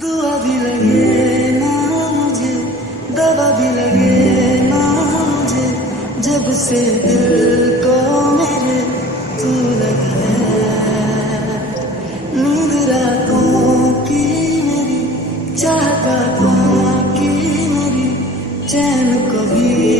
दुआ भी लगे ना मुझे, दवा भी लगे ना मुझे, जब से दिल को मेरे तू लगी है। नींद रातों की मेरी, चाहत बातों की मेरी, चैन को भी